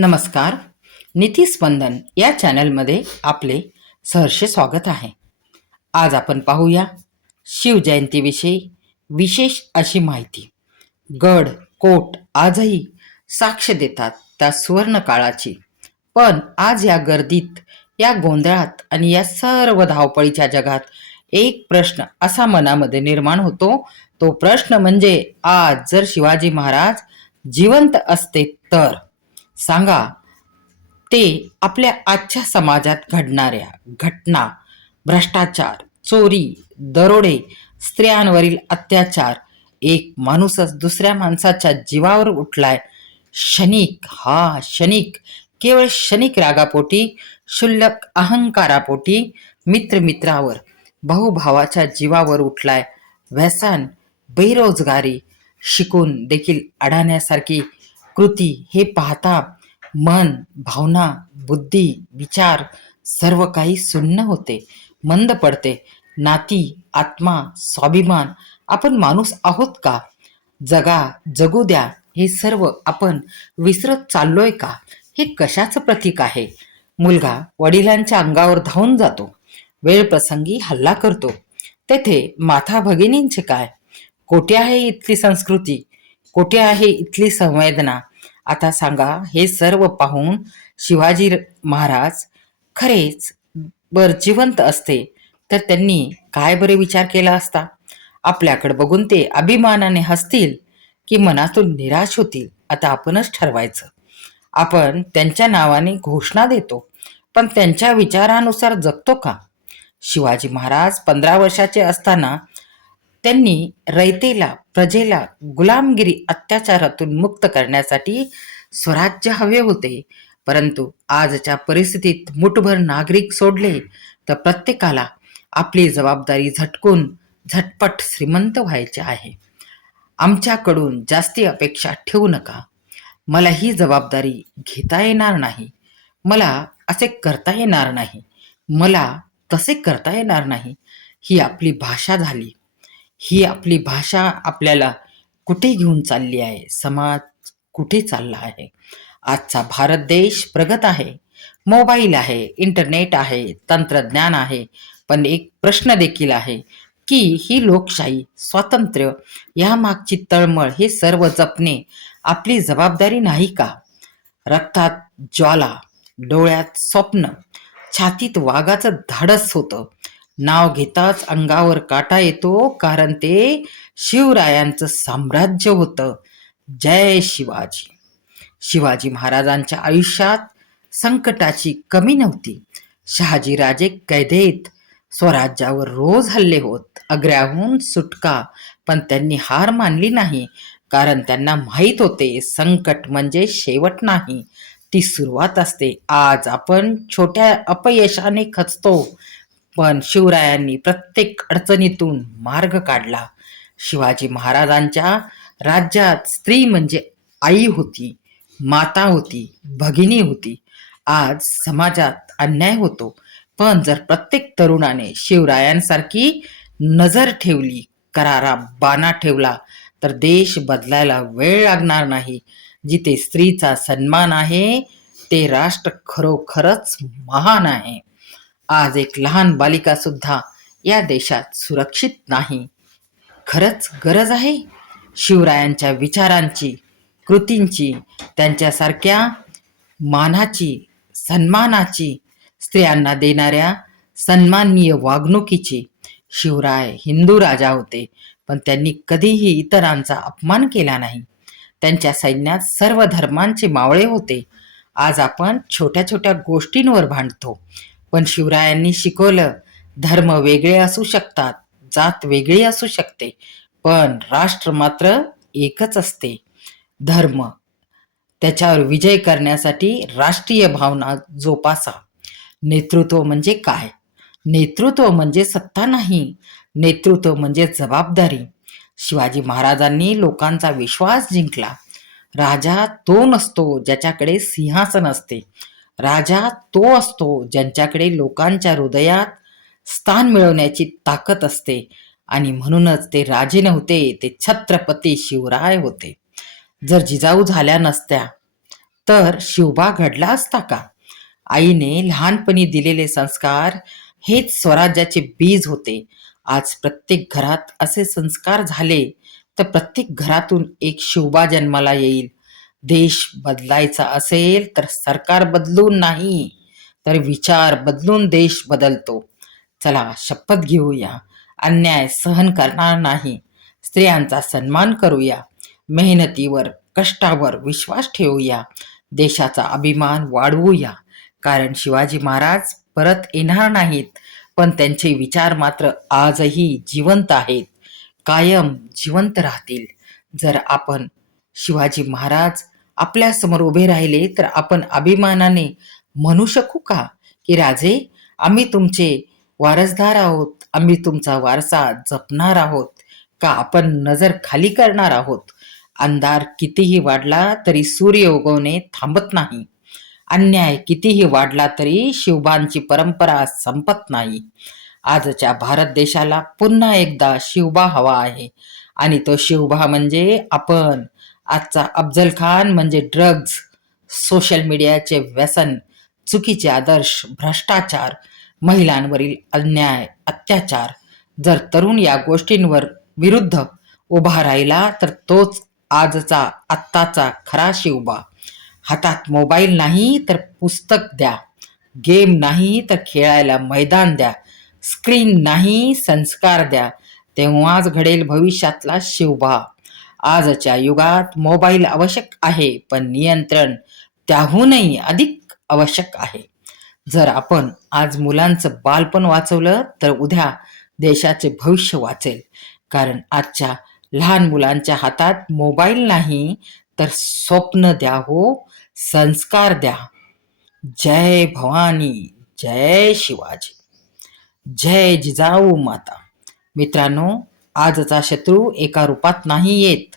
नमस्कार. नीतिस्पंदन या चॅनलमध्ये आपले सहर्ष स्वागत आहे. आज आपण पाहूया शिवजयंतीविषयी विशेष अशी माहिती. गड कोट आजही साक्ष देतात त्या सुवर्ण काळाची. पण आज या गर्दीत, या गोंधळात आणि या सर्व धावपळीच्या जगात एक प्रश्न असा मनामध्ये निर्माण होतो. तो प्रश्न म्हणजे, आज जर शिवाजी महाराज जिवंत असते तर सांगा, ते आपल्या आजच्या समाजात घडणाऱ्या घटना, भ्रष्टाचार, चोरी, दरोडे, स्त्रियांवरील अत्याचार, एक माणूसच दुसऱ्या माणसाच्या जीवावर उठलाय, क्षणिक, केवळ क्षणिक रागापोटी, क्षुल्लक अहंकारापोटी मित्रावर, भावाच्या जीवावर उठलाय, व्यसन, बेरोजगारी, शिकून देखील अडाण्यासारखी कृती, हे पाहता मन, भावना, बुद्धी, विचार सर्व काही सुन्न होते, मंद पडते. नाती, आत्मा, स्वाभिमान, आपण माणूस आहोत का? जगू द्या, हे सर्व आपण विसरत चाललोय का? हे कशाचं प्रतीक आहे? मुलगा वडिलांच्या अंगावर धावून जातो, वेळ प्रसंगी हल्ला करतो, तेथे माता भगिनींचे काय? कोठे आहे इथली संस्कृती? कोठे आहे इथली संवेदना? आता सांगा, हे सर्व पाहून शिवाजी महाराज खरेच जिवंत असते तर त्यांनी काय बरे विचार केला असता? आपल्याकडे बघून ते अभिमानाने हसतील की मनातून निराश होतील, आता आपणच ठरवायचं. आपण त्यांच्या नावाने घोषणा देतो, पण त्यांच्या विचारानुसार जगतो का? शिवाजी महाराज 15 वर्षाचे असताना त्यांनी रयतेला, प्रजेला गुलामगिरी अत्याचारातून मुक्त करण्यासाठी स्वराज्य हवे होते. परंतु आजच्या परिस्थितीत मुठभर नागरिक सोडले तर प्रत्येकाला आपली जबाबदारी झटपट श्रीमंत व्हायचे आहे. आमच्याकडून जास्ती अपेक्षा ठेवू नका, मला ही जबाबदारी घेता येणार नाही, मला असे करता येणार नाही, मला तसे करता येणार नाही, ही आपली भाषा झाली. ही आपली भाषा आपल्याला कुठे घेऊन चालली आहे? समाज कुठे चालला आहे? आजचा भारत देश प्रगत आहे, मोबाईल आहे, इंटरनेट आहे, तंत्रज्ञान आहे, पण एक प्रश्न देखील आहे की ही लोकशाही, स्वातंत्र्य यामागची तळमळ, हे सर्व जपणे आपली जबाबदारी नाही का? रक्तात ज्वाला, डोळ्यात स्वप्न, छातीत वाघाचं धाडस होतं. नाव घेताच अंगावर काटा येतो, कारण ते शिवरायांचं साम्राज्य होतं. जय शिवाजी. शिवाजी महाराजांच्या आयुष्यात संकटाची कमी नव्हती. शहाजीराजे कैदेत, स्वराज्यावर रोज हल्ले होत, आग्र्याहून सुटका, पण त्यांनी हार मानली नाही, कारण त्यांना माहीत होते, संकट म्हणजे शेवट नाही, ती सुरुवात असते. आज आपण छोट्या अपयशाने खचतो, पण शिवरायांनी प्रत्येक अडचणीतून मार्ग काढला. शिवाजी महाराजांच्या राज्यात स्त्री म्हणजे आई होती, माता होती, भगिनी होती. आज समाजात अन्याय होतो, पण जर प्रत्येक तरुणाने शिवरायांसारखी नजर ठेवली, करारा बाणा ठेवला, तर देश बदलायला वेळ लागणार नाही. जिथे स्त्रीचा सन्मान आहे, ते राष्ट्र खरोखरच महान आहे. आज एक लहान बालिका सुद्धा या देशात सुरक्षित नाही. खरंच गरज आहे शिवरायांच्या विचारांची, कृतींची, त्यांच्यासारख्या मानाची, सन्मानाची, स्त्रियांना देणाऱ्या सन्माननीय वागणुकीची. शिवराय हिंदू राजा होते, पण त्यांनी कधीही इतरांचा अपमान केला नाही. त्यांच्या सैन्यात सर्व धर्मांचे मावळे होते. आज आपण छोट्या छोट्या गोष्टींवर भांडतो, पण शिवरायांनी शिकवलं, धर्म वेगळे असू शकतात, जात वेगळी असू शकते, पण राष्ट्र मात्र एकच असते. धर्म, त्याच्यावर विजय करण्यासाठी राष्ट्रीय भावना जोपासा. नेतृत्व म्हणजे काय? नेतृत्व म्हणजे सत्ता नाही, नेतृत्व म्हणजे जबाबदारी. शिवाजी महाराजांनी लोकांचा विश्वास जिंकला. राजा तो नसतो ज्याच्याकडे सिंहासन असते, राजा तो असतो ज्यांच्याकडे लोकांच्या हृदयात स्थान मिळवण्याची ताकद असते. आणि म्हणूनच ते राजे नव्हते, ते छत्रपती शिवराय होते. जर जिजाऊ झाल्या नसत्या तर शिवबा घडला असता का? आईने लहानपणी दिलेले संस्कार हेच स्वराज्याचे बीज होते. आज प्रत्येक घरात असे संस्कार झाले तर प्रत्येक घरातून एक शिवबा जन्माला येईल. देश बदलायचा असेल तर सरकार बदलून नाही, तर विचार बदलून देश बदलतो. चला शपथ घेऊया, अन्याय सहन करणार नाही, स्त्रियांचा सन्मान करूया, मेहनतीवर कष्टावर विश्वास ठेवूया, देशाचा अभिमान वाढवूया. कारण शिवाजी महाराज परत येणार नाहीत, पण त्यांचे विचार मात्र आजही जिवंत आहेत, कायम जिवंत राहतील. जर आपण शिवाजी महाराज आपल्यासमोर उभे राहिले तर आपण अभिमानाने म्हणू शकू का, की राजे, आम्ही तुमचे वारसदार आहोत, आम्ही तुमचा वारसा जपणार आहोत? का आपण नजर खाली करणार आहोत? अंधार कितीही वाढला तरी सूर्य उगवणे थांबत नाही. अन्याय कितीही वाढला तरी शिवबांची परंपरा संपत नाही. आजच्या भारत देशाला पुन्हा एकदा शिवबा हवा आहे, आणि तो शिवबा म्हणजे आपण. आजचा अफजल खान म्हणजे ड्रग्ज, सोशल मीडियाचे व्यसन, चुकीचे आदर्श, भ्रष्टाचार, महिलांवरील अन्याय, अत्याचार. जर तरुण या गोष्टींवर विरुद्ध उभा राहिला तर तोच आजचा आत्ताचा खरा शिवबा. हातात मोबाईल नाही तर पुस्तक द्या, गेम नाही तर खेळायला मैदान द्या, स्क्रीन नाही संस्कार द्या, तेव्हाच घडेल भविष्यातला शिवबा. आजच्या युगात मोबाईल आवश्यक आहे, पण नियंत्रण त्याहूनही अधिक आवश्यक आहे. जर आपण आज मुलांचं बालपण वाचवलं तर उद्या देशाचे भविष्य वाचेल. कारण आजच्या लहान मुलांच्या हातात मोबाईल नाही तर स्वप्न द्या हो, संस्कार द्या. जय भवानी, जय शिवाजी, जय जिजाऊ माता. मित्रांनो, आजचा शत्रू एका रूपात नाही येत.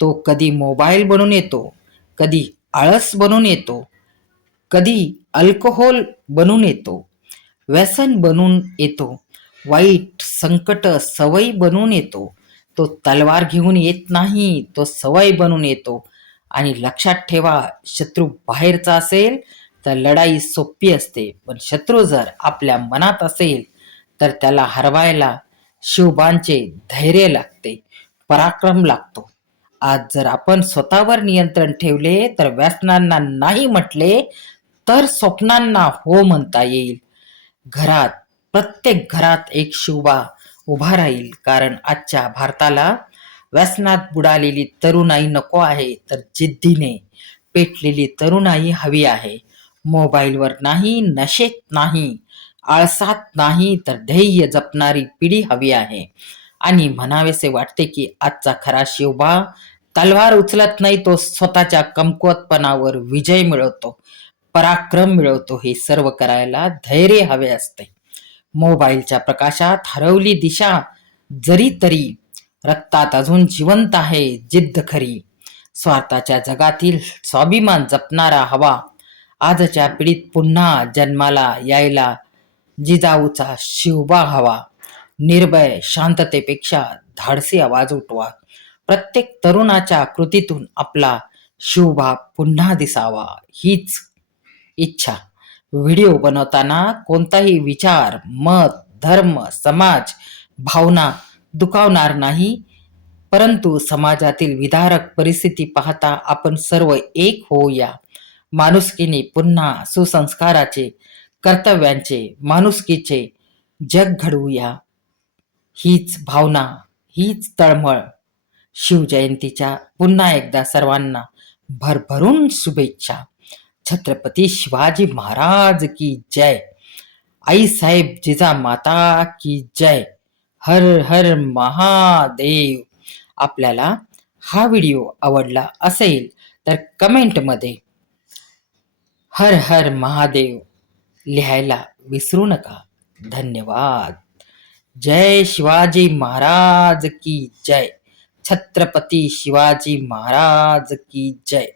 तो कधी मोबाईल बनून येतो, कधी आळस बनून येतो, कधी अल्कोहोल बनून येतो, व्यसन बनून येतो, वाईट संकट सवयी बनून येतो. तो तलवार घेऊन येत नाही, तो सवय बनून येतो. आणि लक्षात ठेवा, शत्रू बाहेरचा असेल तर लढाई सोपी असते, पण शत्रू जर आपल्या मनात असेल तर त्याला हरवायला शिवबांचे धैर्य लागते, पराक्रम लागतो. आज जर आपण स्वतःवर नियंत्रण ठेवले तर व्यसनांना नाही म्हटले तर स्वप्नांना हो म्हणता येईल. घरात, प्रत्येक घरात एक शिवबा उभा राहील. कारण आजच्या भारताला व्यसनात बुडालेली तरुणाई नको आहे, तर जिद्दीने पेटलेली तरुणाई हवी आहे. मोबाईलवर नाही, नशेत नाही, आळसात नाही, तर ध्येय जपणारी पिढी हवी आहे. आणि म्हणावेसे वाटते की आजचा खरा शिवबा तलवार उचलत नाही, तो स्वतःच्या कमकुवतपणावर विजय मिळवतो, पराक्रम मिळवतो. हे सर्व करायला धैर्य हवे असते. मोबाईलच्या प्रकाशात हरवली दिशा जरी तरी रक्तात अजून जिवंत आहे जिद्द खरी. स्वार्थाच्या जगातील स्वाभिमान जपणारा हवा. आजच्या पिढीत पुन्हा जन्माला यायला जिजाऊचा शिवबा हवा. निर्भय शांततेपेक्षा धाडसी आवाज उठवा. प्रत्येक तरुणाच्या कृतीतून आपला शिवबा पुन्हा दिसावा, हीच इच्छा. व्हिडिओ बनवताना कोणताही विचार, मत, धर्म, समाज, भावना दुखावणार नाही, परंतु समाजातील विदारक परिस्थिती पाहता आपण सर्व एक होऊया. माणुसकीने पुन्हा सुसंस्काराचे, कर्तव्यांचे, माणुसकीचे जग घडवूया. हीच भावना, हीच तळमळ. शिवजयंतीच्या पुन्हा एकदा सर्वांना भरभरून शुभेच्छा. छत्रपती शिवाजी महाराज की जय. आई साहेब जिजामाता की जय. हर हर महादेव. आपल्याला हा व्हिडिओ आवडला असेल तर कमेंटमध्ये हर हर महादेव लिहायला विसरू नका. धन्यवाद. जय शिवाजी महाराज की जय. छत्रपती शिवाजी महाराज की जय.